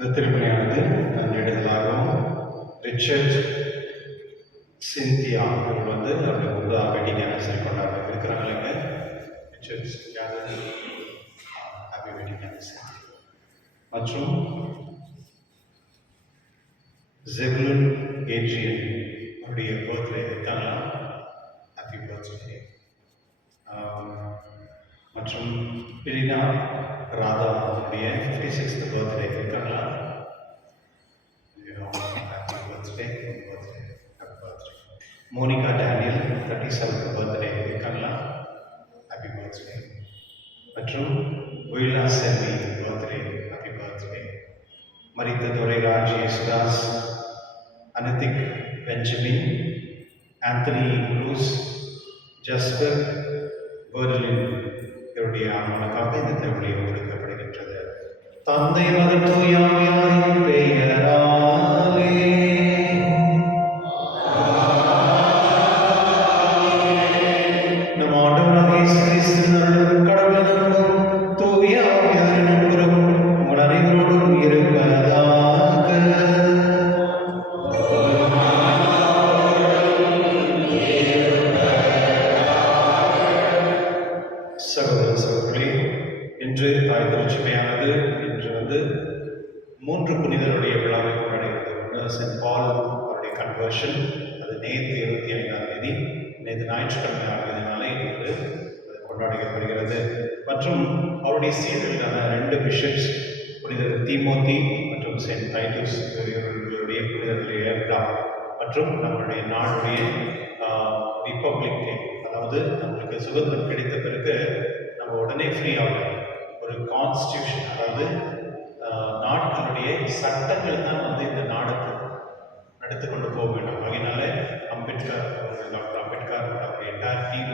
இந்த திருப்பணியானது நன்றிடுதலாகவும் ரிச்சர்ட் சிந்தியா இவர்கள் வந்து அவருடைய முதல் வெட்டிங் ஆனிவர்சரி கொண்டாட இருக்கிறாங்க இல்லைங்க. Richard Cynthia happy wedding anniversary. மற்றும் ஜெபுலன் ஏட்ரியன் அவருடைய பர்த்டே இருக்காங்களா, ஹாப்பி பர்த்டே. மற்றும் பிரினா ராதா அவருடைய 56th பர்த்டே இருக்காங்களா, happy birthday, happy birthday. Monica Daniel 37th birthday இருக்காங்களா, ஹாப்பி பர்த்டே. மற்றும் ஒயிலா செல்வி பர்த்டே, ஹாப்பி பர்த்டே. மரித்த துரைராஜ் யேசுதாஸ், அனதிக் Benjamin, Anthony Cruz, Jasper Berlin இவருடைய ஆன்மாவுக்காக இந்த திருவிழா ஒதுக்கப்படுகின்றது. தந்தை மகன் தூய ஆவியாரின் பெயராலே நம் ஆண்டவராகிய இயேசு கிறிஸ்துவின் அருளும் கடவுளின் அன்பும் தூய ஆவியாரின் நட்புறவும் உங்கள் அனைவரோடும் இருப்பதாக. சகோதர சகோதரி, இன்று தாய் திருச்சபையானது இன்று 3 புனிதருடைய விழாவை கொண்டாடுகிறது. ஒன்று சென்ட் பால் அவருடைய கன்வர்ஷன், அது நேற்று 25ஆம் தேதி, நேற்று ஞாயிற்றுக்கிழமை ஆகியதுனால இன்று கொண்டாடப்படுகிறது. மற்றும் அவருடைய சீடர்களான 2 பிஷப்ஸ், புனிதர் தீமோத்தி மற்றும் சென்ட் டைட்டஸ் இவர்களுடைய புனிதர்களுடைய விழா. மற்றும் நம்மளுடைய நாடுடைய ரிப்பப்ளிக் டே, அதாவது நம்மளுக்கு சுதந்திரம் கிடைத்த பிறகு நம்ம உடனே ஃப்ரீ ஆகும். ஒரு கான்ஸ்டியூஷன், அதாவது நாட்டினுடைய சட்டங்கள் தான் இந்த நாடுக்கு நடத்து கொண்டு போக வேண்டும். அதனால அம்பேத்கர் அவர்கள், டாக்டர் அம்பேத்கர் அவருடைய என்டையர் டீம்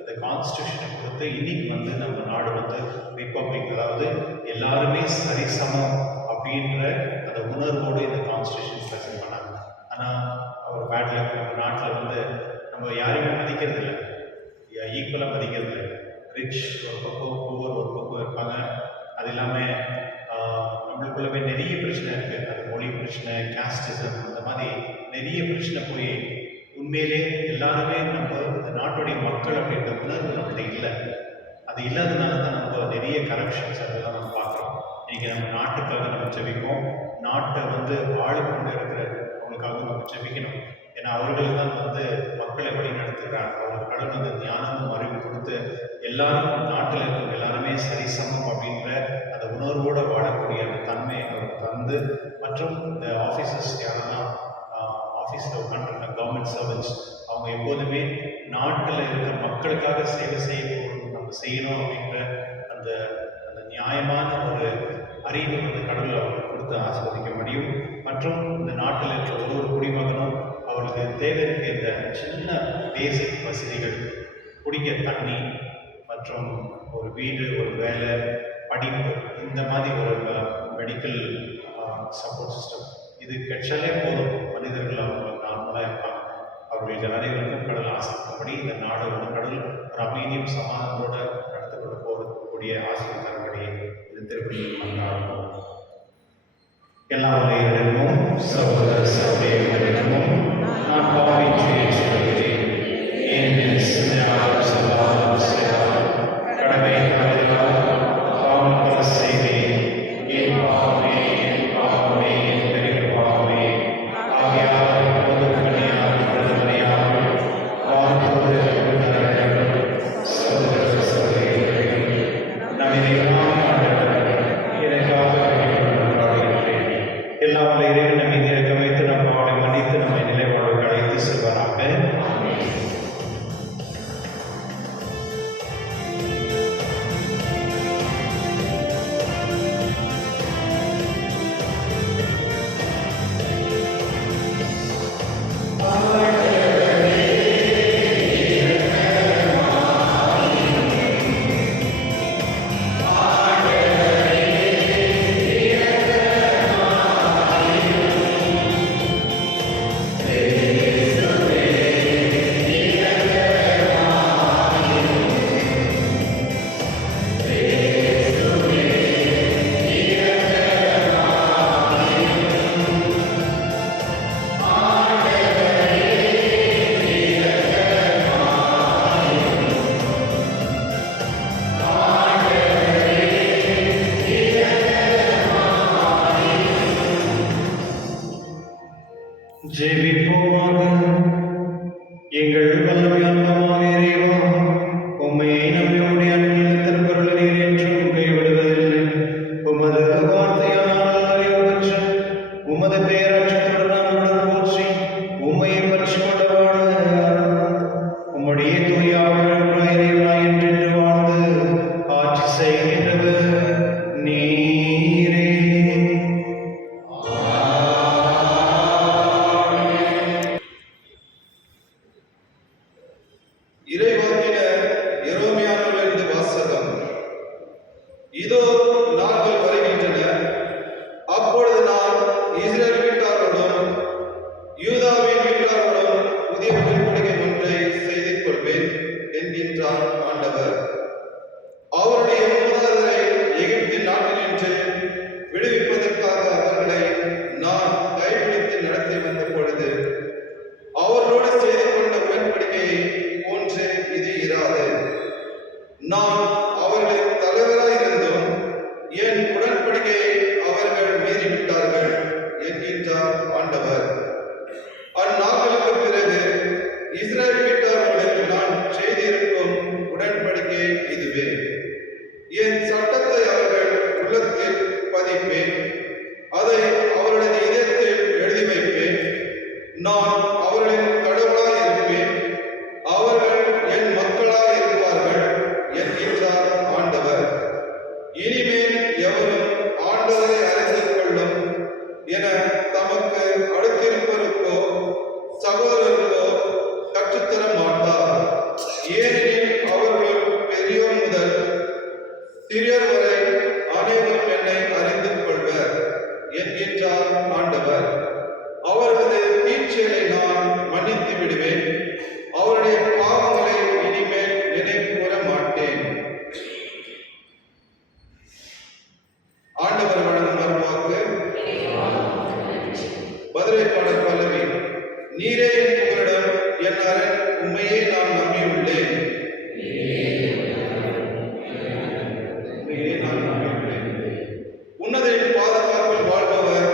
இந்த கான்ஸ்டியூஷனை கொடுத்து இன்னைக்கு நம்ம நாடு ரிப்பப்ளிக், அதாவது எல்லாருமே சரிசமம் அப்படின்ற அந்த உணர்வோடு இந்த கான்ஸ்டியூஷன் ப்ரெசென்ட் பண்ணாங்க. ஆனால் அவர் பேட்டில் நம்ம நாட்டில் நம்ம யாரையுமே மதிக்கிறது இல்லை, ஈக்குவலாக மதிக்கிறது இல்லை. ரிச் ஒரு பக்கம், புவர் ஒரு பக்கம் இருப்பாங்க. அது இல்லாமல் நம்மளுக்குள்ளவே நிறைய பிரச்சனை இருக்குது. அது மொழி பிரச்சனை, காஸ்டிசம், இந்த மாதிரி நிறைய பிரச்சனை போய் உண்மையிலே எல்லாருமே நம்ம இந்த நாட்டுடைய மக்கள் அப்படின்ற உணர்வு நம்மகிட்ட இல்லை. அது இல்லாததுனால தான் நம்ம நிறைய கரப்ஷன்ஸ் அதெல்லாம் நம்ம பார்க்குறோம். இன்றைக்கி நம்ம நாட்டுக்காக நம்ம ஜெபிப்போம், நாட்டை ஆளுக்கொண்டு இருக்கிற அவங்களுக்காக நம்ம ஜெபிக்கணும். ஏன்னா அவர்கள் தான் மக்களை வழி நடத்துகிறார். அவர்கள் கடவுள் ஞானமும் அறிவு கொடுத்து எல்லாரும் நாட்டில் இருக்கும் எல்லாருமே சரிசமம் அப்படின்ற அந்த உணர்வோடு வாழக்கூடிய அந்த தன்மை அவருக்கு வந்து மற்றும் இந்த ஆஃபீஸர்ஸ் யாரெல்லாம் ஆஃபீஸில் உட்காந்துருக்க கவர்மெண்ட் சர்வன்ஸ் அவங்க எப்போதுமே நாட்டில் இருக்கிற மக்களுக்காக சேவை நம்ம செய்யணும் அப்படின்ற அந்த அந்த நியாயமான ஒரு அறிவு வந்து கடவுள் அவங்களுக்கு கொடுத்து ஆஸ்வதிக்க முடியும். மற்றும் இந்த நாட்டில் இருக்கிற ஒரு குடிமகனும் அவர்களுக்கு தேவை இருக்க இந்த சின்ன பேசிக் வசதிகள், குடிக்க தண்ணி மற்றும் ஒரு வீடு, ஒரு வேலை, படிப்பு, இந்த மாதிரி ஒரு மெடிக்கல் சப்போர்ட் சிஸ்டம் இது கிடைச்சாலே போதும். மனிதர்கள் அவங்க நார்மலாக இருப்பாங்க. அவர்கள் அனைவருக்கும் கடவுள் ஆசிர்வதிக்கும்படி இந்த நாடு ஒரு கடவுள் ஒரு அமைதியும் சமாதானத்தோடு நடத்தி கொண்டு போகக்கூடிய ஆசிரியர்களுடைய இது திருப்பதி கொண்டாடுவோம். எல்லா வகையிடமும் சகோதர சகோதரிகளிடமும் நான் பாவம் செய்கிறேன். ஏன் சிந்தையாலும் சொல்லாலும் செய்தாலும் கடமை தவறினால் பாவம் பல செய்வேன். என் பாவமே, என் பாவமே, என் பெரிய பாவமே. ஆகையால் பொதுமணியால் விடுதலையால் வாழ்த்தோடு சகோதர சகோதரிகள் நம்மை எல்லா வகையிலும் நம்மை இறக்க வைத்து நம் பாவங்களை மன்னித்து நம்மை நிலை வாழ்வுக்கு அழைத்து செல்வாராக. ஜெபிப்போமாக. எங்கள் வல்லமையான இறைவா, உம்மை நம்பியுடைய அன்பில் திருப்பருளினீர் என்றும் கைவிடுவதில்லை. உமது வார்த்தையால் அறிவு பெற்று உமது பேராற்றத்துடன் நாங்கள் போற்றி உம்மை பற்றி கொண்டு வாழ உம்முடைய தூயாளர்களாய் இறைவனாய் என்றென்று வாழ்ந்து ஆட்சி செய்கின்றவர் நீரே. இறைவாக்கினர் எரேமியாவிலிருந்து வாசகம். இதோ நாட்கள் வருகின்றன, அப்பொழுது நான் இஸ்ரவேல் வீட்டாரோடும் யூதாவின் வீட்டாரோடும் புதிய உடன்படிக்கை ஒன்றை செய்து கொள்வேன் என்கின்றார் ஆண்டவர். அவருடைய மூதாதையரை எகிப்தின் நாட்டினின்று விடுவிப்பதற்காக அவர்களை நான் கைப்பிடித்து நடத்தி வந்த பொழுது அவர்களோடு செய்து கொண்ட உடன்படிக்கையை போன்று இது இராது. நான் அவர்களின் தலைவராயிருந்தும் என் உடன்படிக்கையை அவர்கள் மீறிவிட்டார்கள் என்கின்றார் ஆண்டவர். அந்நாட்களுக்கு பிறகு இஸ்ரவேல் வீட்டாரோடு நான் செய்திருக்கும் உடன்படிக்கை இதுவே. என் சட்டத்தை அவர்கள் உள்ளத்தில் பதிப்பேன், அதை அவர்களது இதயத்தில் எழுதி வைப்பேன். நான் அவர்களின் கடவுளாய் இருப்பேன், அவர்கள் என் மக்களாய் இருப்பார்கள் என்கின்றார் ஆண்டவர். இனிமேல் எவரும் ஆண்டவரை அறிந்து கொள்ளும் என தமக்கு அடுத்திருப்பவருக்கோ சகோதரருக்கோ கற்றுத்தர மாட்டார். ஏனெனில் அவர்கள் பெரியோர் முதல் சிறியோர் வரை அனைவரும் என்னை அறிந்து கொள்வர் என்கின்றார் ஆண்டவர். அவரது தீட்சைகளை நான் மன்னித்து விடுவேன், அவருடைய பாவங்களை இனிமேல் நினைவு கூற மாட்டேன். ஆண்டவர் வழங்கும் மறுவாக்கு. பதிலை பாடல் பல்லவி. நீரே என் புகலிடம், என் அரண், உம்மையே நான் நம்பியுள்ளேன். உன்னதரின் பாதுகாப்பில் வாழ்பவர்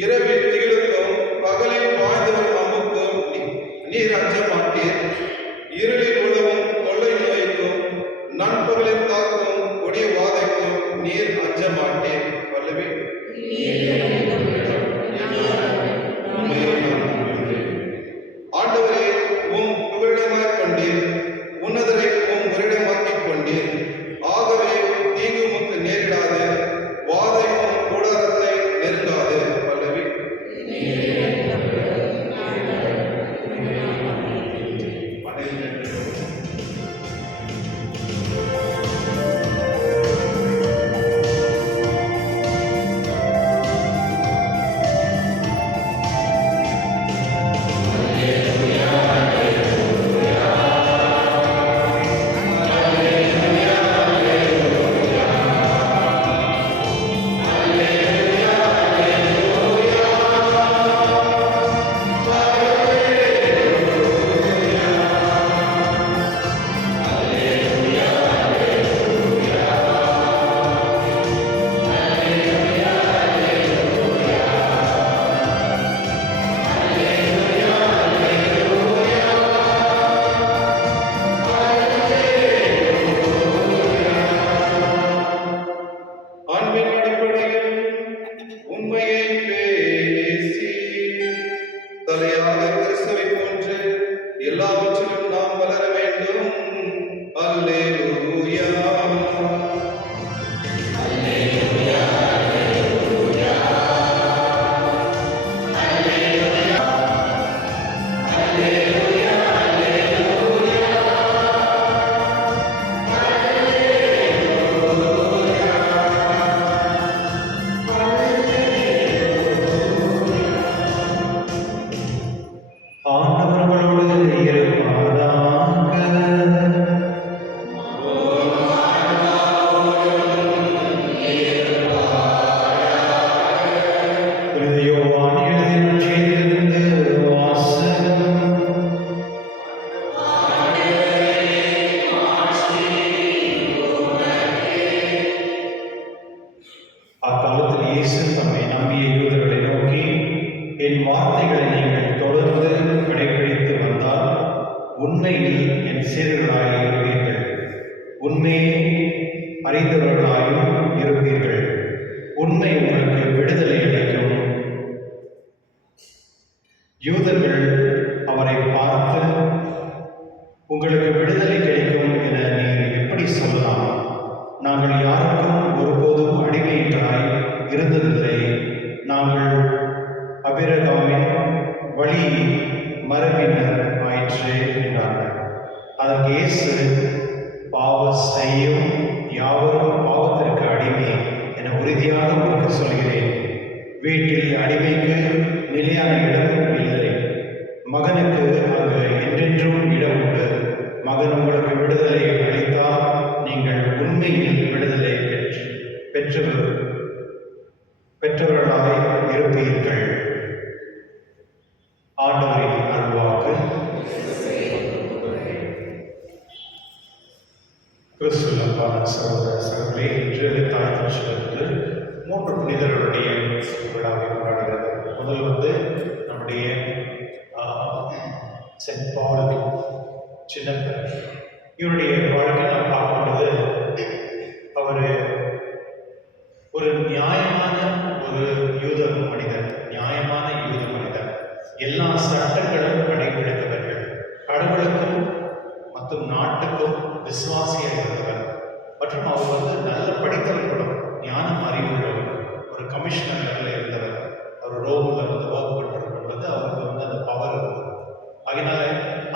இரவில் திகிலுக்கும் பகலில் பாய்ந்து வரும் அம்புக்கும் நீர் அஞ்ச மாட்டீர். இருளில் உழவும் கொள்ளை நோய்க்கும் நண்பகலில் தாக்கும் கொடிய வாதைக்கும் நீர் அஞ்ச மாட்டீர். பல்லவி. ஆண்டவரே, உம் புகலிடமாய்க் கொண்டீர், உன்னதரை உம் புகலிடமாக்கிக் கொண்டீர். ஆகவே தீங்கு உமக்கு நேரிடாது, வாதை உம் கூடாரத்தை நெருங்காது. பல்லவி. அன்பின் அடிப்படையில் உண்மையை பேசி தலையாக கிறிஸ்துவை போன்று எல்லாவற்றிலும் நாம் வளர வேண்டும். அல்லேலூயா. ஆண்டவர்களோடு இருப்பாராக. புனித யோவான் எழுதிய நற்செய்தியிலிருந்து வாசகம். அக்காலத்தில் இயேசு தம்மை நம்பிய யூதர்களை நோக்கி, என் வார்த்தைகளை நீங்கள் தொடர்ந்து கடைபிடித்து வந்தால் உண்மையில் என் சீடர்களாய் இருப்பீர்கள், உண்மையை அறிந்தவர்களாயும் இருப்பீர்கள். உண்மை உங்களுக்கு விடுதலை அளிக்கும். யூதர்கள் அவரை பார்த்து, உங்களுக்கு விடுதலை கிடைக்கும் என நீர் எப்படி சொல்லலாம்? நாங்கள் யாருக்கும் ஒருபோதும் அடிமைகளாய் இருந்ததில்லை. நாங்கள் அபிரகாமின் வழி மரபினர் ஆயிற்று என்றார்கள். அதற்கு இயேசு, பாவ செய்யும் யாவரும் பாவத்திற்கு அடிமை என உறுதியாக உங்களுக்கு சொல்கிறேன். வீட்டில் அடிமைக்கு நிலையான இடம் இல்லை. மகனுக்கு அங்கு என்றென்றும் இடம் உண்டு. மகன் உங்களுக்கு விடுதலை அளித்தால் நீங்கள் உண்மையில் விடுதலை பெற்றவர்களாய் இருப்பீர்கள். ஆண்டவரின் அருள்வாக்கு. கிறிஸ்துவின் அன்பான சகோதர சகோதரிகளே, இன்று தாய் திருச்சபையிலிருந்து 3 புனிதர்களுடைய விழாவை கொண்டாடுகிறது. முதல் நம்முடைய சென்ட் பால் சின்னப்பர். இவருடைய வாழ்க்கை நாம் பார்க்கும் பொழுது அவர் ஒரு நியாயமான ஒரு யூத மனிதர், நியாயமான யூத மனிதர். எல்லா சட்டங்களும் கடைபிடித்தவர்கள், கடவுளுக்கும் மற்றும் நாட்டுக்கும் விசுவாசியாக இருந்தவர். மற்றும் அவர் நல்ல படித்தவர்களும் ஞானம் அறிவுள்ளவர். ஒரு கமிஷனர் லெவலில் இருந்தவர். அவர் ரோமில் ஒர்க் பண்ணிருக்கும் பொழுது அவருக்கு அந்த பவர் இருந்தது. அதனால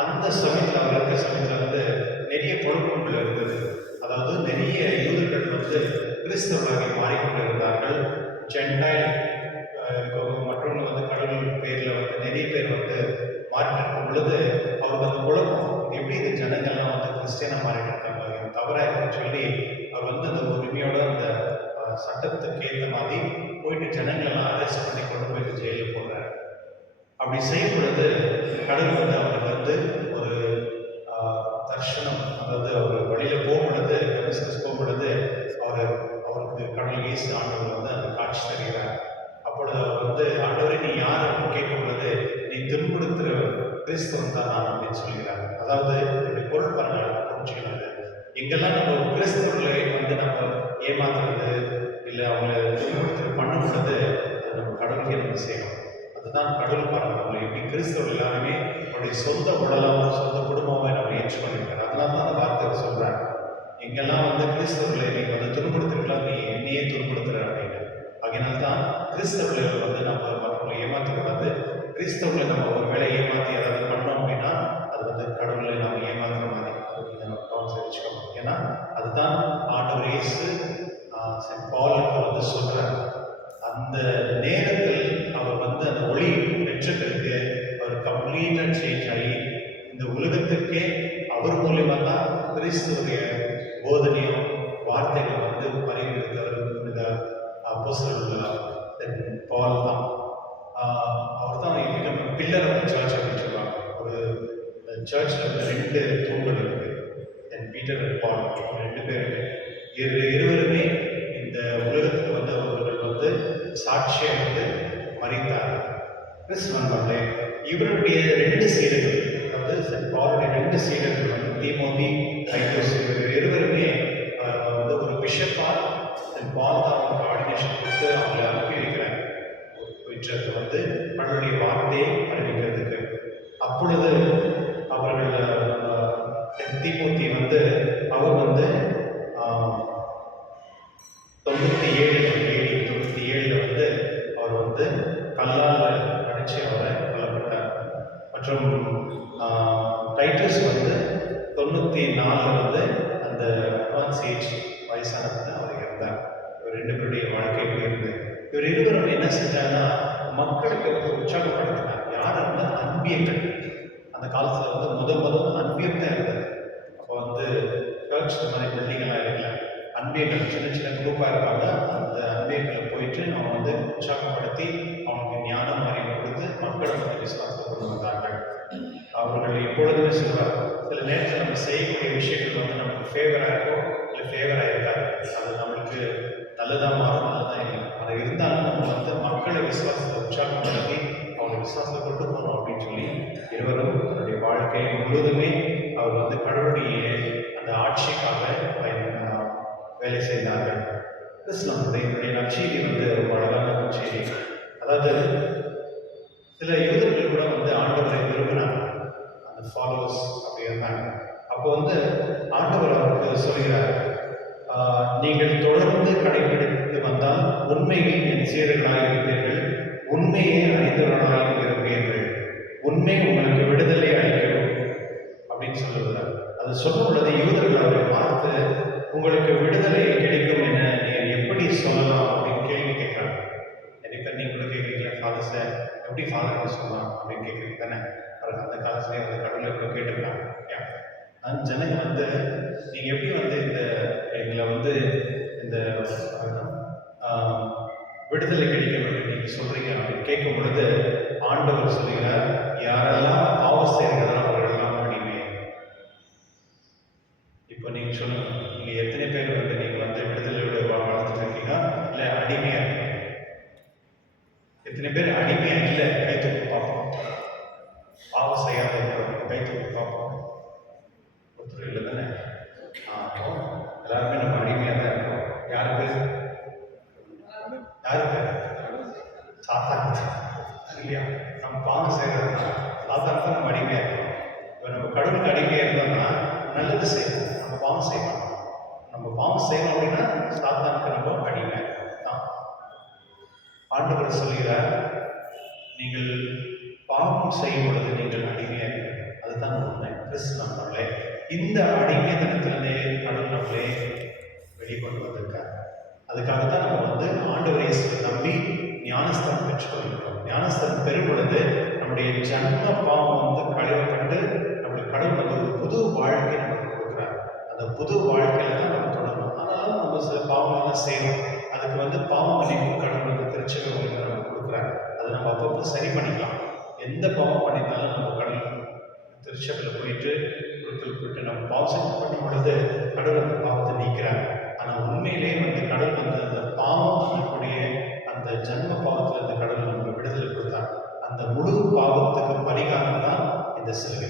அந்த சமயத்தில் அவர் இருக்க சமயத்தில் நிறைய குழப்பங்கள் இருந்தது. அதாவது நிறைய யூதர்கள் கிறிஸ்தவராக மாறிக்கொண்டிருந்தார்கள். ஜென்டைல் மற்றொன்று கடவுள் பேரில் நிறைய பேர் மாறிட்டு பொழுது அவருக்கு அந்த குழப்பம், எப்படி இந்த ஜனங்கள்லாம் கிறிஸ்டியனாக மாறிட்டு இருக்காங்க, தவறாக இருக்குன்னு சொல்லி அவர் அந்த உரிமையோட அந்த சட்டத்துக்கு ஏற்ற மாதிரி போயிட்டு ஜனங்களெல்லாம் அரெஸ்ட் பண்ணி கொண்டு போயிட்டு ஜெயிலில் போடுறாரு. அப்படி செய்யும் பொழுது கடவுள் அவருக்கு ஒரு தர்ஷனம், அதாவது அவர் வழியில் போகும் பொழுது, போகும் பொழுது அவருக்கு கடவுள் இயேசு ஆண்டவர் அந்த காட்சி தருகிறார். அப்பொழுது அவர் கிறிஸ்தவன் தான் நான் அப்படின்னு சொல்கிறார். அதாவது இதனுடைய பொருள் பாருங்கள், புரிஞ்சுக்கிறது. எங்கெல்லாம் நம்ம கிறிஸ்தவர்களை வந்து நம்ம ஏமாத்துறது இல்லை அவங்களை துன்புறுத்தல் பண்ணும் பொழுது அது நம்ம கடவுளுக்கே நம்ம செய்யணும். அதுதான் கடவுள் பாருங்கள், நம்மளை எப்படி கிறிஸ்தவர்கள் எல்லாருமே அவருடைய சொந்த உடலாக சொந்த குடும்பமாக நம்ம ஏற்றுக்கொண்டிருக்காரு. அதனால தான் அந்த வார்த்தை சொல்கிறாங்க, எங்கெல்லாம் வந்து கிறிஸ்தவர்களை நீ வந்து துன்புறுத்துறீங்களா, நீ என்னையே துன்புறுத்துற அப்படின்னு. அதனால்தான் கிறிஸ்தவர்களை வந்து நம்ம மற்றவங்களை ஏமாற்றக்கூடாது. கிறிஸ்தவர்களை நம்ம ஒரு வேலை ஏமாற்றி ஏதாவது பண்ணோம் அப்படின்னா அது வந்து கடவுளை நம்ம ஏமாத்துற மாதிரி நம்ம கவனம் வச்சுக்கணும். ஏன்னா அதுதான் ஆண்டவர் இயேசு சென்ட் பாலுக்கு வந்து சொல்றார். அந்த நேரத்தில் அவர் வந்து அந்த ஒளி பெற்ற பிறகு அவர் கம்ப்ளீட்டாக சேஞ்ச் ஆகி இந்த உலகத்திற்கே அவர் மூலியமாக தான் கிறிஸ்துவனுடைய போதனையும் வார்த்தைகளை வந்து பரிந்துரைத்தவர் இந்த அப்போஸ்தலர் பால் தான். அவர் தான் பில்லர் ஆஃப் சர்ச் அப்படின்னு சொல்லுவாங்க. ஒரு சர்ச்சில் வந்து 2 தூண்கள் இருக்கு, பீட்டர் அண்ட் பால், 2 பேருமே இருவருமே இந்த உலகத்துக்கு வந்து அவர்கள் வந்து சாட்சியை வந்து மறித்தார். கிறிஸ்துவன்களே, இவருடைய 2 சீடர்கள், அதாவது சென்ட் பாலுடைய 2 சீடர்கள் வந்து தீமோத்தி, டைட்டஸ், இருவருமே வந்து ஒரு பிஷப்பால் சென்ட் பால் தான் அவங்களுக்கு ஆர்டினேஷன் கொடுத்து அவங்களை அனுப்பி வைக்கிறாங்க வந்து அவருடைய வார்த்தையை அறிவிக்கிறதுக்கு. அப்பொழுது அவர்கள் தீமோத்தி வந்து அவர் வந்து 97 வந்து அவர் வந்து கல்லால் அடித்து அவரை கொல்லப்பட்டார். மற்றும் டைட்டஸ் வந்து 94 வந்து அந்த அட்வான்ஸ் ஏஜ் வயசானது அவர் இருந்தார். இவர் 2 பேருடைய வாழ்க்கை இருந்து இவர் இருவரும் என்ன செஞ்சாங்கன்னா மக்களுக்கு உற்சாகப்படுத்தினார். யார் இருந்தால் அன்பியங்கள். அந்த காலத்தில் வந்து முதல் அன்பியம் தான் இருந்தது. அப்போ வந்து சர்ச் இந்த மாதிரி பில்டிங்கெல்லாம் இருக்கல, அன்பியங்கள் சின்ன குரூப்பாக இருப்பாங்க. அந்த அன்பியங்களை போயிட்டு அவங்க வந்து உற்சாகப்படுத்தி அவங்களுக்கு ஞானம் மாதிரி கொடுத்து மக்களை வந்து விசுவாசத்தை கொண்டு வந்தார்கள். அவர்கள் எப்பொழுதுமே சொல்வார், சில நேரத்தில் நம்ம செய்யக்கூடிய விஷயங்கள் வந்து நமக்கு ஃபேவராக இருக்கும், இல்லை ஃபேவராக இருக்காது. அது நம்மளுக்கு நல்லதாக மாறும், நல்லதாக இல்லை. அது இருந்தாலும் நம்ம வந்து மக்களை விசுவாசத்தை உற்சாகப்படுத்தி அவங்க விசுவாசத்தை கொண்டு போகணும் அப்படின்னு சொல்லி இருவரும் தன்னுடைய வாழ்க்கை முழுவதுமே அவர் வந்து கடவுளுடைய அந்த ஆட்சிக்காக வேலை செய்தார்கள். என்னுடைய நற்செய்தி வந்து ரொம்ப அழகான நற்செய்தி. அதாவது சில யூதர்கள் கூட வந்து ஆண்டவரை விரும்பினாங்க, அந்த ஃபாலோவர்ஸ் அப்படி இருந்தாங்க. அப்போ வந்து ஆண்டவர் அவருக்கு சொல்கிறார், நீங்கள் தொடர்ந்து கடைபிடித்து வந்தால் உண்மையில் என் சீடர்களாக இருப்பீர்கள், உண்மையை அறிந்தவர்களாக இருப்பீர்கள், உண்மை உங்களுக்கு விடுதலை அளிக்கும் அப்படின்னு சொல்லுகிறார். அது சொல்லும் பொழுது யூதர்கள் அவரை பார்த்து உங்களுக்கு விடுதலை கிடைக்கும் என நீங்கள் எப்படி சொல்லலாம் அப்படின்னு கேள்வி கேட்குறாங்க. இப்போ நீங்கள் கூட கேட்குறீங்களா, ஃபாதர் சார் எப்படி ஃபாதர் சொல்லலாம் அப்படின்னு கேட்குறீங்க தானே. அந்த காலத்துலேயே வந்து கடவுளை கூட கேட்டிருக்காங்க. ஜனங்க வந்து நீங்கள் எப்படி வந்து இந்த எங்களை வந்து இந்த விடுதலை கிடைக்க வேண்டும் நீங்கள் சொல்கிறீங்க அப்படின்னு கேட்கும் பொழுது ஆண்டவர் சொல்லுகிறார், யாரெல்லாம் பாவம் செய்கிறாரோ அவர்களெல்லாம் அடிமை. இப்போ நீங்கள் சொல்லுங்க, நீங்கள் எத்தனை பேர் வந்து நீங்கள் வந்து விடுதலையோட வாழ்ந்துட்டு இருக்கீங்க, இல்லை அடிமையாக இருக்கீங்க? எத்தனை பேர் அடிமையாக இல்லை? கைத்தூக்கு பார்ப்போம். பாவம் செய்யாத இருக்கிறவங்க கைத்தூக்கு பார்ப்போம். ஒருத்தர் இல்லை தானே? எல்லாருமே நம்ம அடிமையாக தான் இருக்கோம். யாருக்கு? சாத்தானுக்கு இல்லையா? நம்ம பாவம் செய்கிறதுனா சாத்தானுக்கு நம்ம அடிமையாக இருக்கோம். இப்போ நம்ம கடவுளுக்கு அடிமையாக இருந்தோம்னா நல்லது செய்யணும், நம்ம பாவம் செய்யணும். நம்ம பாவம் செய்யணும் அப்படின்னா சாத்தானுக்கு நம்ம அடிமையாக இருக்கோம் தான். ஆண்டவர் சொல்கிறார், நீங்கள் பாவம் செய்யும் பொழுது நீங்கள் அடிமையாக இருக்கிறீங்க. அதுதான் உண்மை. கிறிஸ்துவர்களே, இந்த அடிமைத்தனத்திலே கடவுள் நம்மளே வெளிக்கொண்டு வந்திருக்கார். அதுக்காக தான் நம்ம வந்து ஆண்டவர் இயேசுவை நம்பி ஞானஸ்தானம் பெற்றுக்கொள்கிறோம். ஞானஸ்தானம் பெறும் பொழுது நம்முடைய ஜன்ம பாவம் வந்து களையப்பட்டு நம்மளுக்கு கடவுள் வந்து ஒரு புது வாழ்க்கை நமக்கு கொடுக்குறார். அந்த புது வாழ்க்கையில தான் நம்ம தொடரணும். ஆனாலும் நம்ம சில பாவங்கள்லாம் செய்யணும். அதுக்கு வந்து பாவ மன்னிப்பு கடவுள் வந்து திருச்சபை நமக்கு கொடுக்குறாரு. அதை நம்ம அப்பப்போ சரி பண்ணிக்கலாம். எந்த பாவம் பண்ணியிருந்தாலும் நம்ம கடவுள் திருச்சபையில் போயிட்டு நம்ம பாவம் பண்ணும் பொழுது கடவுள் அந்த பாவத்தை நீக்கிறாங்க. ஆனால் உண்மையிலே வந்து கடவுள் வந்து அந்த பாவம் பண்ணக்கூடிய அந்த ஜன்ம பாவத்தில் அந்த கடவுள் நமக்கு விடுதலை கொடுத்தாங்க. அந்த முழு பாவத்துக்கு பரிகாரம் தான் அந்த சிலுவை.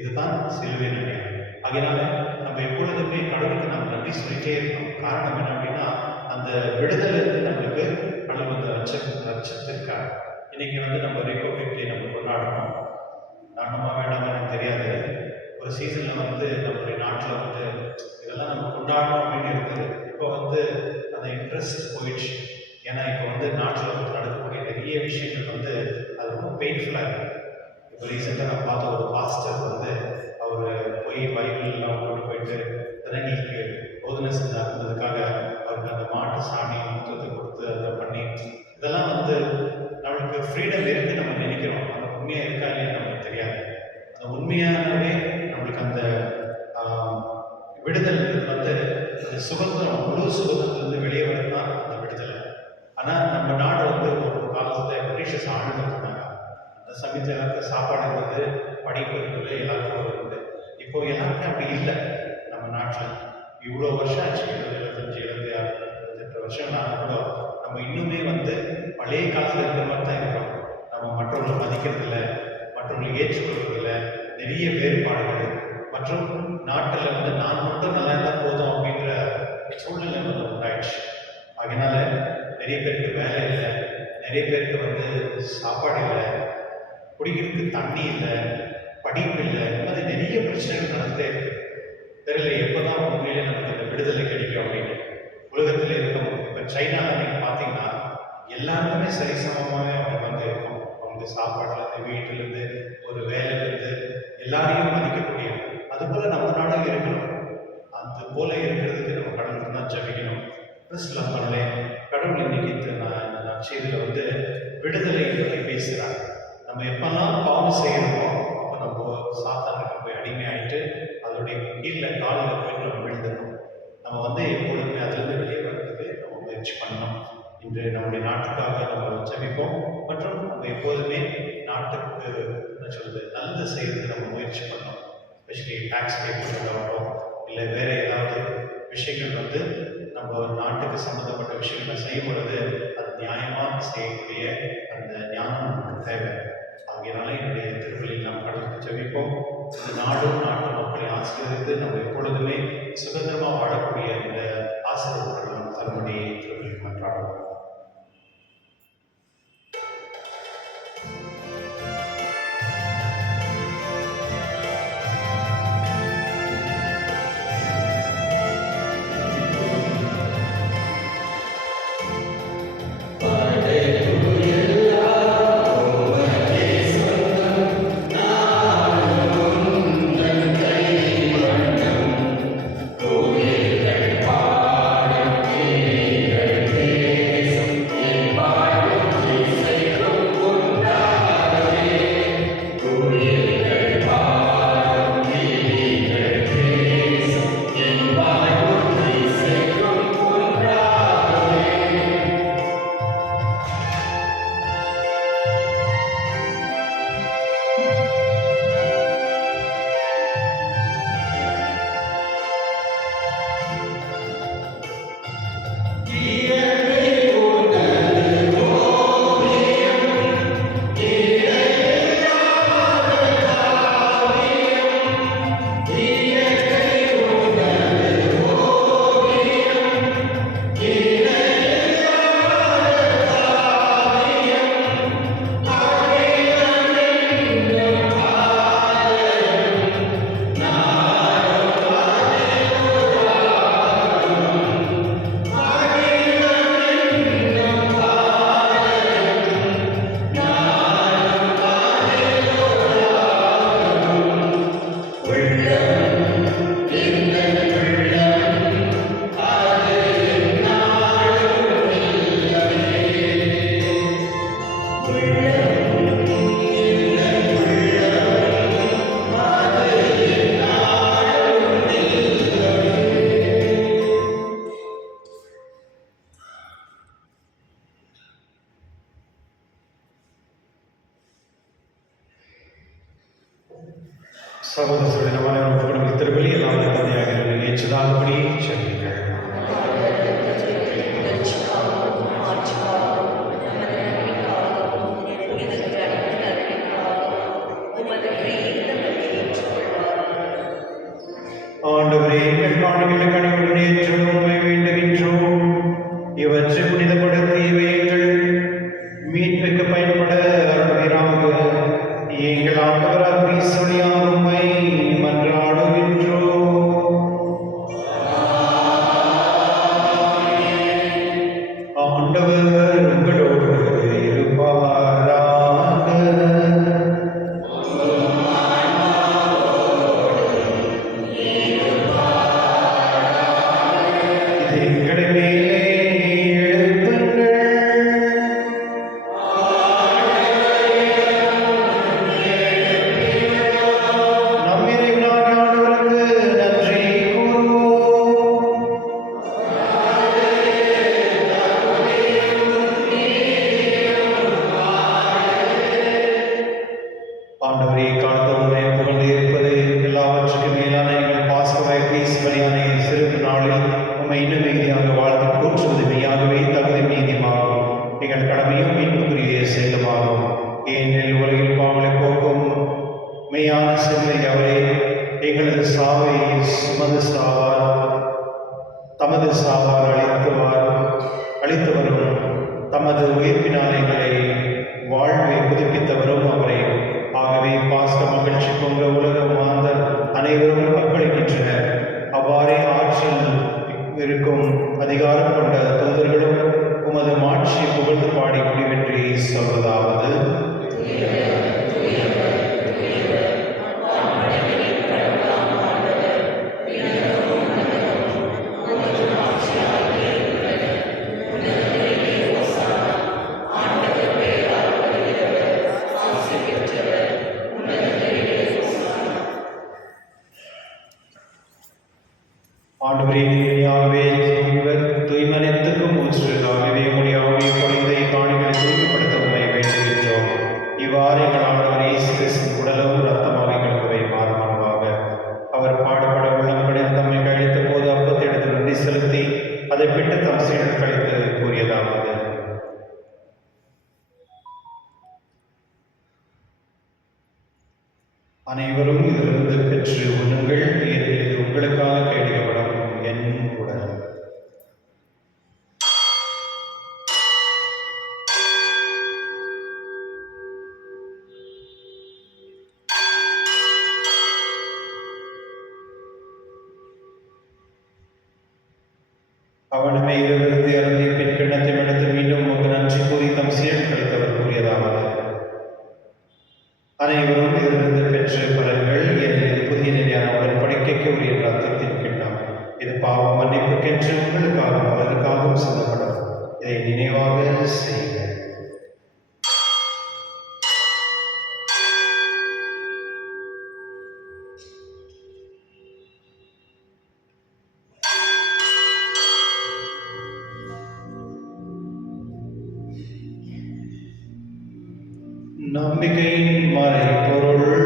இதுதான் சிலுவை நினைவு. அதனால நம்ம எப்பொழுதுமே கடவுளுக்கு நம்ம நன்றி சொல்லிட்டே இருக்கணும். காரணம் என்ன அப்படின்னா, அந்த விடுதலை இருந்து நம்மளுக்கு கடவுள் வந்து ரட்சத்திற்காக. இன்னைக்கு வந்து நம்ம ரிபப்ளிக் டே நம்ம கொண்டாடுறோம். நானுமா வேண்டாமா எனக்கு தெரியாது. ஒரு சீசன்ல வந்து நம்மளுடைய நாட்டில் வந்து இதெல்லாம் நம்ம கொண்டாடணும் அப்படின்னு இருந்தது. இப்போ வந்து அந்த இன்ட்ரெஸ்ட் போயிடுச்சு. ஏன்னா இப்போ வந்து நாட்டில் வந்து நடக்கக்கூடிய நிறைய விஷயங்கள் வந்து அது ரொம்ப பெயின்ஃபுல்லாக இருக்குது. இப்போ ரீசெண்டாக நான் பார்த்த ஒரு பாஸ்டர் வந்து அவர் போய் பைபிள்லாம் கொண்டு போயிட்டு ஜனங்களுக்கு போதனை செஞ்சாருன்றதுக்காக அவருக்கு அந்த மாட்டு சாணி முத்தத்தை கொடுத்து அதை பண்ணி இதெல்லாம் வந்து நம்மளுக்கு ஃப்ரீடம் இருக்குது நம்ம நினைக்கிறோம். அந்த உண்மையாக இருக்கா இல்லையா நமக்கு தெரியாது. அந்த உண்மையானவே நம்மளுக்கு அந்த விடுதலைன்றது வந்து அந்த சுதந்திரம், முழு சுதந்திரத்துலேருந்து வெளியே வரது தான் அந்த விடுதலை. ஆனால் நம்ம நாடு வந்து ஒரு காலத்தில் பிரிட்டிஷர்ஸ் ஆண்டு இருந்தாங்க. அந்த சமயத்தில் எல்லாருக்கும் சாப்பாடு இருந்தது, படிப்பு இருந்தது, எல்லாருக்கும் இருந்தது. இப்போ எல்லாருக்கும் அப்படி இல்லை. நம்ம நாட்டில் இவ்வளோ வருஷம் ஆச்சு, 25, 26, 28 வருஷம் நான் கூட நம்ம இன்னுமே வந்து பழைய காலத்தில் இருக்கிற மாதிரி தான் இருக்கிறோம். நம்ம மற்றவர்களை மதிக்கிறதில்ல, மற்றவர்களை ஏற்றுக்கொள்வதில்லை, நிறைய வேறுபாடுகள் மற்றும் நாட்டில் வந்து நான் மட்டும் நல்லா இருந்தால் போதும் அப்படின்ற சூழ்நிலை வந்து உண்டாயிடுச்சு. அதனால நிறைய பேருக்கு வேலை இல்லை, நிறைய பேருக்கு வந்து சாப்பாடு இல்லை, குடிக்கிறதுக்கு தண்ணி இல்லை, படிப்பு இல்லை, இந்த மாதிரி நிறைய பிரச்சனைகள் நடந்துகிட்டே இருக்கு. தெரியல எப்போதான் உண்மையிலே நமக்கு இந்த விடுதலை கிடைக்கும் அப்படின்னு. உலகத்தில் இருக்கும் இப்போ சைனாவில் நீங்கள் பார்த்தீங்கன்னா எல்லாருமே சரிசமமாகவே அவங்க வந்து இருக்கும். அவங்களுக்கு சாப்பாடுலேருந்து, வீட்டிலேருந்து, ஒரு வேலையிலேருந்து எல்லாரையும் மதிக்கக்கூடிய அதுபோல் நம்ம நாடும் இருக்கணும். அது போல இருக்கிறதுக்கு நம்ம கடவுளுக்கு தான் ஜபிக்கணும். கிறிஸ்துவங்களே, கடவுள் இன்னைக்கு இந்த நற்செய்தியில் வந்து விடுதலை பற்றி பேசுகிறாங்க. நம்ம எப்பெல்லாம் பாவம் செய்யணுமோ அப்போ நம்ம சாத்தானுக்கு போய் அடிமையாயிட்டு அதோடைய கீழே காலில் போய் நம்ம விழுந்துடணும். நம்ம வந்து எப்பொழுதுமே அதுலேருந்து வெளியே வர்றதுக்கு நம்ம முயற்சி பண்ணணும். இன்று நம்முடைய நாட்டுக்காக நம்ம ஜெபிப்போம். மற்றும் நம்ம எப்போதுமே நாட்டுக்கு என்ன சொல்றது நல்லது செய்யறதுக்கு நம்ம முயற்சி பண்ணணும். எஸ்பெஷலி டேக்ஸ் பே பண்ணுறதாகட்டும், இல்லை வேறு ஏதாவது விஷயங்கள் வந்து நம்ம நாட்டுக்கு சம்மந்தப்பட்ட விஷயங்களை செய்யும் பொழுது அது நியாயமாக செய்யக்கூடிய அந்த ஞானம் நமக்கு தேவை. ஆகையினால என்னுடைய திருப்பலியில் நாம் கடவுளுக்கு ஜெபிப்போம். இந்த நாடும் நாட்டு மக்களை ஆசீர்வதித்து நம்ம எப்பொழுதுமே சுதந்திரமாக வாழக்கூடிய இந்த ஆசீர்வாதங்கள் நாம் தரும்படி திருப்பலியில் மன்றாடுவோம். சகோதரர்களுடைய நம்மளுடைய திருப்பலி எல்லாம் தந்தையாக ஏற்றதாகபடி செல்லுங்கள். உமது ஆண்டவரே, காத்தவரை புகழ்ந்து இருப்பது எல்லாவற்றுக்கும் மேலான எங்கள் பாஸ்கவை கிறிஸ்து பலியான சிறப்பு நாளில் உம்மை இன்னும் மிகுதியாக வாழ்த்து போற்றுவது மெய்யாகவே தகுதி நீதியமாகும். எங்கள் கடமையும் மீட்புக்குரிய செயலுமாகும். ஏனெனில் உலகில் பாவங்களை போக்கும் மெய்யான செல்வை அவரே, எங்களது சாவை தமது சாவார் அளித்தவரும் தமது உயிர்ப்பினால் எங்களை வாழ்வை புதுப்பித்தவரும் அவரே. ஆகவே பாஸ்க மகிழ்ச்சி பொங்க உலக மாந்தர் அனைவரும் பங்களிக்கின்றனர். அவ்வாறே ஆட்சியில் இருக்கும் அதிகாரம் கொண்ட தூதர்களும் உமது மாட்சியை புகழ்ந்து பாடி முடிவெற்றி சொல்வதாவது: ஆண்டவரே, நீயாகவே தூய்மனத்துக்கும் ஊற்று. ஆகவே முடியாகவே குறைந்த காணிகளை தூய்மைப்படுத்த உண்மை வேண்டுகின்றோம். இவ்வாறு எங்கள் ஆண்டவர் இயேசு கிறிஸ்துவின் உடலும் இரத்தமாக எங்களுக்கு மாறுமாறுவாக. அவர் பாடுபட உள்ளம் கடிந்து தம்மை கழித்த போது அப்பத்தை எடுத்து நன்றி செலுத்தி அதை பிட்டு தம் சீடர் கழித்து கூறியதாவது: அனைவரும் இதிலிருந்து பெற்று உண்ணுங்கள், இது உங்களுக்காக கையெழுக்கப்படும் என் உடல். அவனமே இதிலிருந்து இறந்திய பின் கிண்ணத்தை எடுத்து மீண்டும் உமக்கு நன்றி கூறி தம் சீடர் கழித்தவர் கூறியதாவது: அனைவரும் இதிலிருந்து பெற்று பலர்கள், ஏனெனில் புதிய நிலையான உடன்படிக்கைக்கு உரிய ரத்தத்தின் கிண்ணம். இது பாவம் மன்னிப்புக்கென்று உங்களுக்காகவும் பலருக்காகவும் சிந்தப்படும். இதை நினைவாக செய்க. நம்பிக்கையின் மறைபொருள்.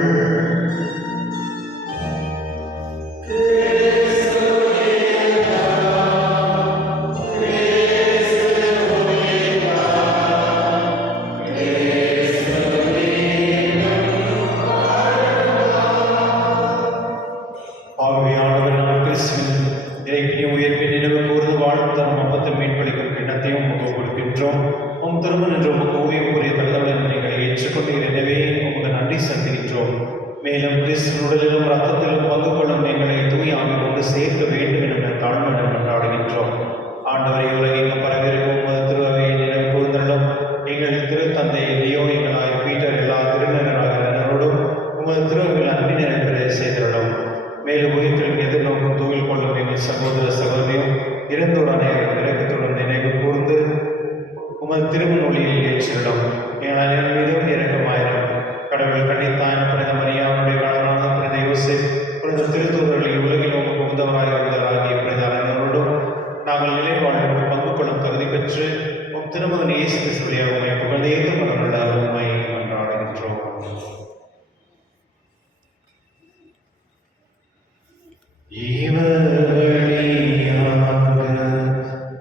ஆகவே நாம் கிறிஸ்துவின் இறைக்கிய உயர்வின் நினைவு கூர்ந்து வாழும் தரும் அப்பத்தில் மீன்பளிக்கும் கிண்ணத்தையும் உமக்கு கொடுக்கின்றோம். உம் திருமணம் என்ற உமக்கு ஓவியம் கூறிய தள்ளவரின் நீங்கள் ஏற்றுக்கொண்டீர். எனவே உமக்கு நன்றி செலுத்துகின்றோம். மேலும் கிறிஸ்துவின் உடலிலும் ரத்தத்திலும் பங்கு கொள்ளும் எங்களை தூயாமை கொண்டு சேர்க்க வேண்டும் என தாழ்மையுடன் கொண்டாடுகின்றோம். ஆண்டவரை உலகெங்கும் பரவிருக்கும் உமது திருவையை நினைவு கூர்ந்தள்ளும். எங்கள் திருத்தந்தை லியோ, எங்களாய் பீட்டர், எல்லா திருநகராகினரோடும் உமது திருவில் அன்பினை பெற செய்துள்ளோம். மேலும் உயிர்த்தெழும் எதிர்நோக்கும் தூயில் கொள்ளும் எங்கள் சகோதர சகோதரியும் இறந்தோரான இறக்கத்துடன் நினைவு கூர்ந்து உமது திருமண ஒளியில் ஏற்றிடும். எங்கள் அனைவரும் மீதும் இரக்கமாயிரும். கடவுள் கண்ணித்தான புனித மரியாவுடைய கணவனான புனித யோசேப், புனித திருத்தூதர்களில் உலகில் உமக்கு உந்தவராய் வந்தவராகிய புனித அனைவரோடும் நாங்கள் நிலை வாழ்வுக்கு பங்கு கொள்ளும் தகுதி பெற்று உம் திருமகன் இயேசு கிறிஸ்துவின் உம்மை புகழ்ந்தேத்த மனமுள்ள உம்மை கொண்டாடுகின்றோம்.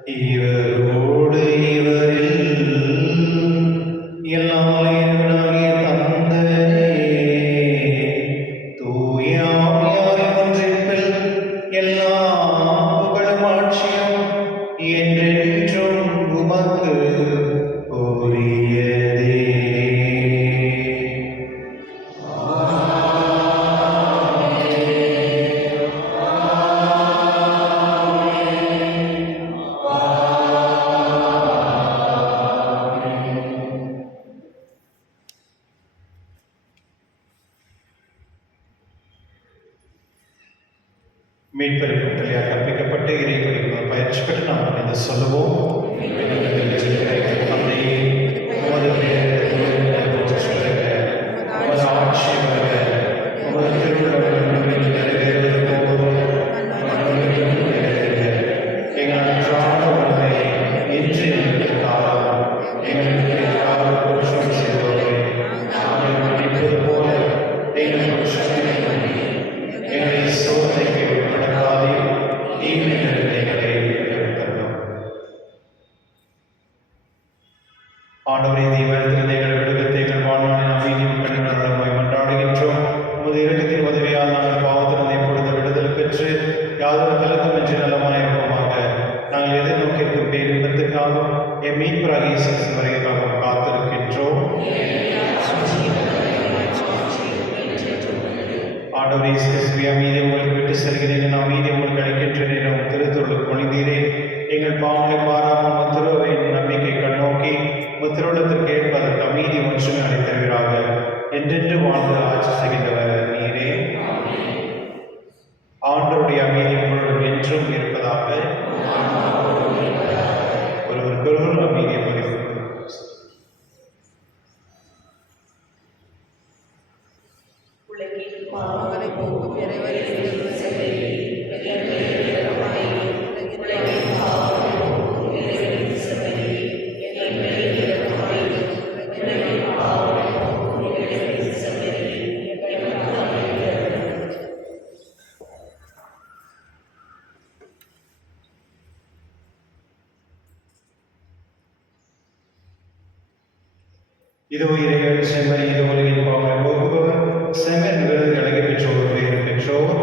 இவரோடு இவரில் எல்லாம் இறைவனாகிய தந்தையே, தூய ஆவியாரின் ஒன்றிப்பில் எல்லா புகழும் ஆட்சியும் என்றென்றும் உமக்கு உரியதே. மீட்பரின் கட்டளையால் கற்பிக்கப்பட்டு இறை படிக்கும் பயிற்சி பெற்று நாம் இணைந்து சொல்லுவோம்: தந்தையே, உமது பெயர் போற்றுக, உமது ஆட்சி வருக, உமது திருவுள்ளம் நிறைவேறுவது போல் மண்ணுலகிலும் நிறைவேறுக. எங்கள் அன்றாட உணவை இன்று எங்களுக்கு தாரும். எங்களுக்கு எதிராக குற்றம் செய்தோரை நாங்கள் மன்னிப்பது போல ஆண்டவரே கிறிஸ்துவே, அமைதி உங்களுக்கு விட்டு செல்கிறேன், நான் அமைதி உங்களுக்கு அளிக்கின்றேன். உம் திருத்தொழில் பொழிந்தீரே, எங்கள் பாவங்களை பாராமல் முத்திருவின் நம்பிக்கை கண்ணோக்கி முத்திருளத்திற்கு ஏற்ப அதற்கு அமைதி ஒற்றுமை அளித்தவராக என்றென்று வாழ்ந்து ஆட்சி செய்கின்றவர் நீரே. ஆண்டவருடைய அமைதி உங்களுடன் என்றும் இருப்பதாக. ஒருவருக்கொருவர் அமைதியை பகிர்ந்து பாவங்களை போக்கும் இறைவனை இதோ இறைவன் செம்மறி, இது உலகின் பாவங்களை போக்குபவர், செம்மன் விருது அழகி பெற்றோர், பேறு பெற்றோர்.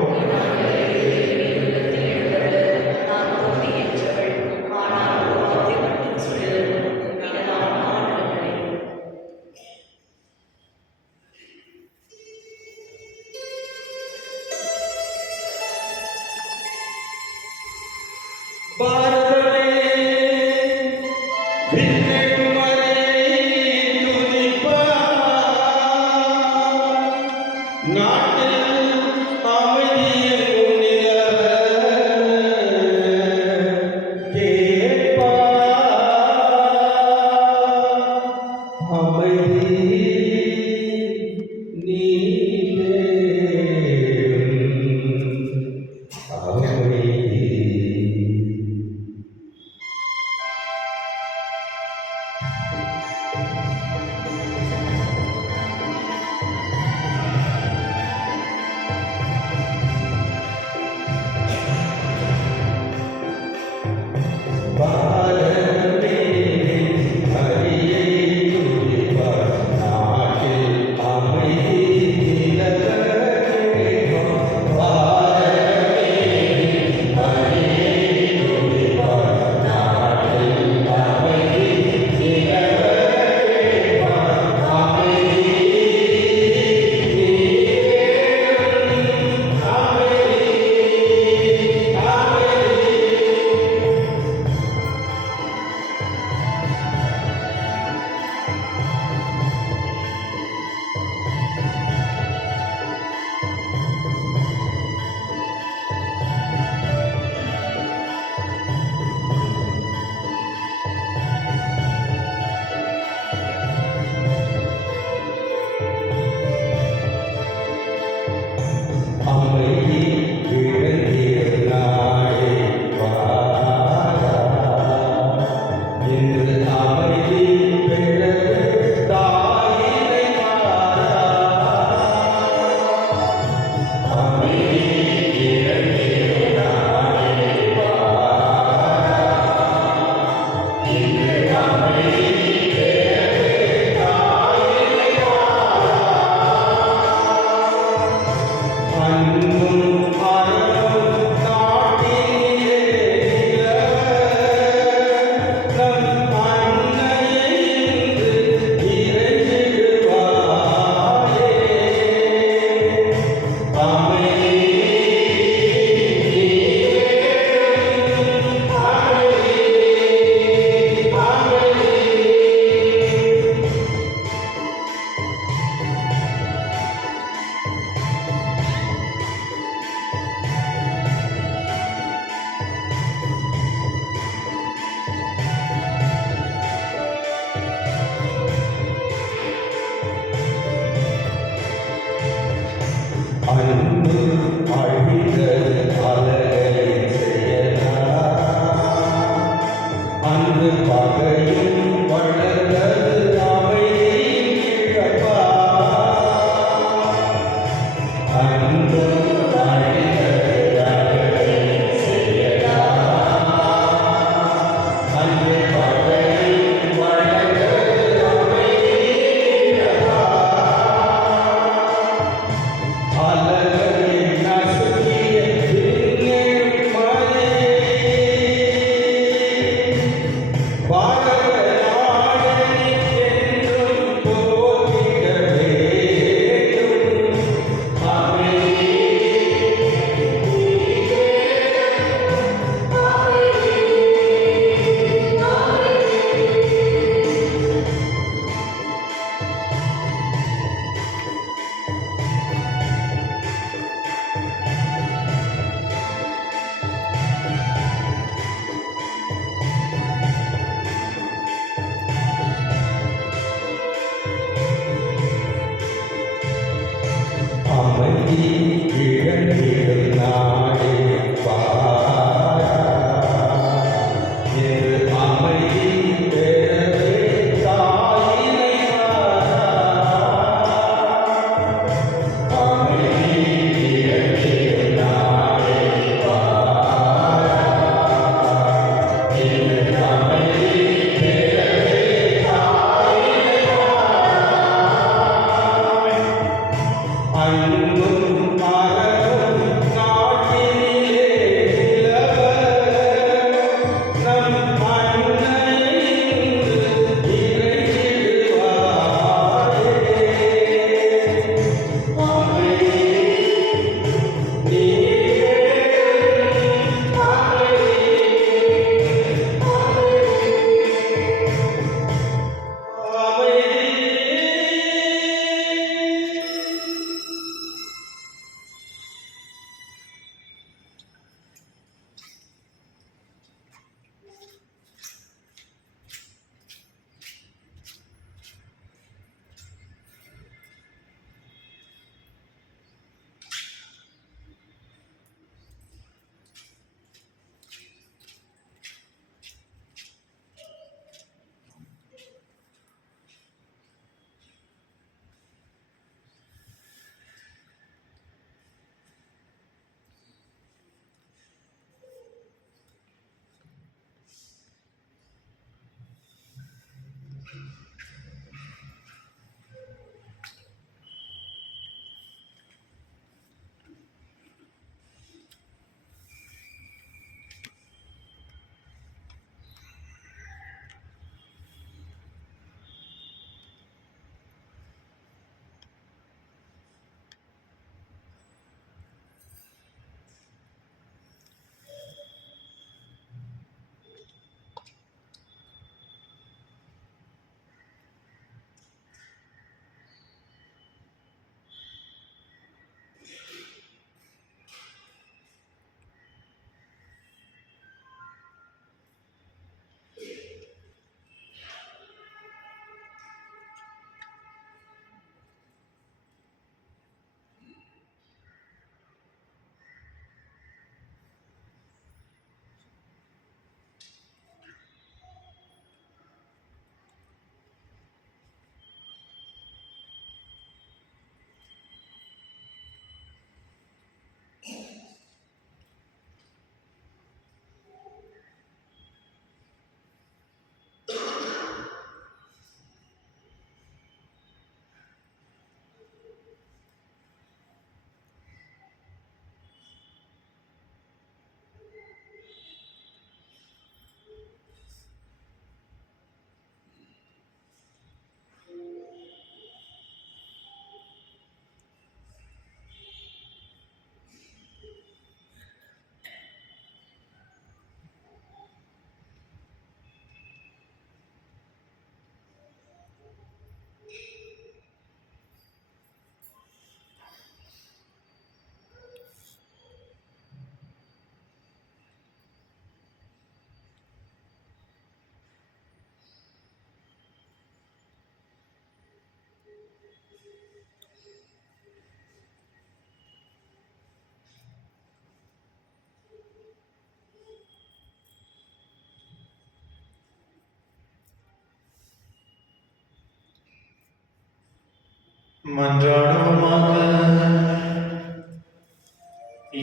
மன்றாடுவோமாக.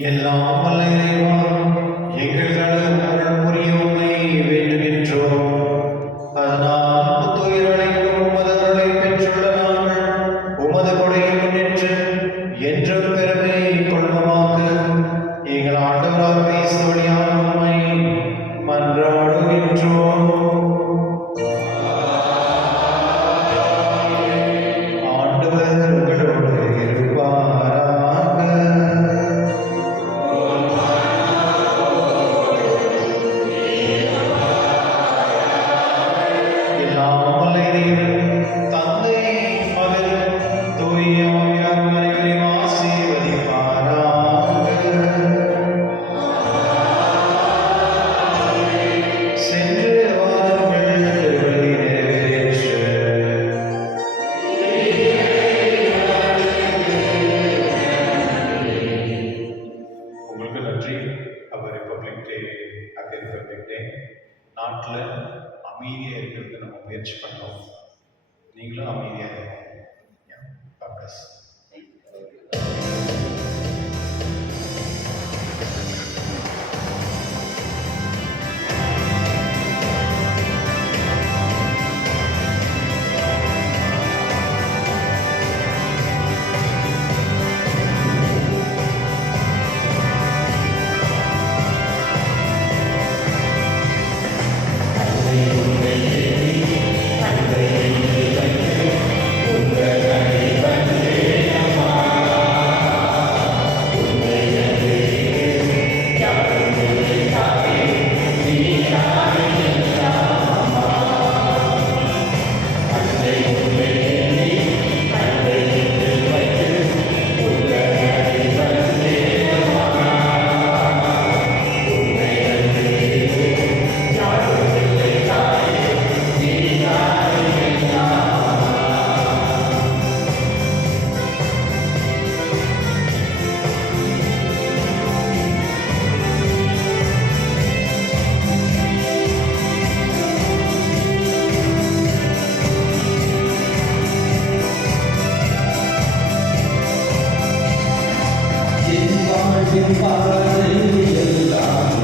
எல்லாம் வல்ல இறைவா, எங்களது அருள் புரிய உம்மை வேண்டுகின்றோம். அதனால் புத்துயிர் அளிக்கும் உமது அருளை பெற்றுள்ள நாங்கள் உமது கொடையை முன்னின்று என்றும் பெருமை கொள்ளுமாக. எங்கள் ஆண்டவராக கிறிஸ்து வழியாக உம்மை மன்றாடுகின்றோம். தந்தை, மகன், தூய ஆவியார் அனைவரையும் ஆசீர்வதிப்பாராக. அமைதியாக இருக்கிறதுக்கு நம்ம முயற்சி பண்ணோம். நீங்களும் அமைதியாக இருங்க. God bless. என் வாழ்வின் பாதை எல்லாம்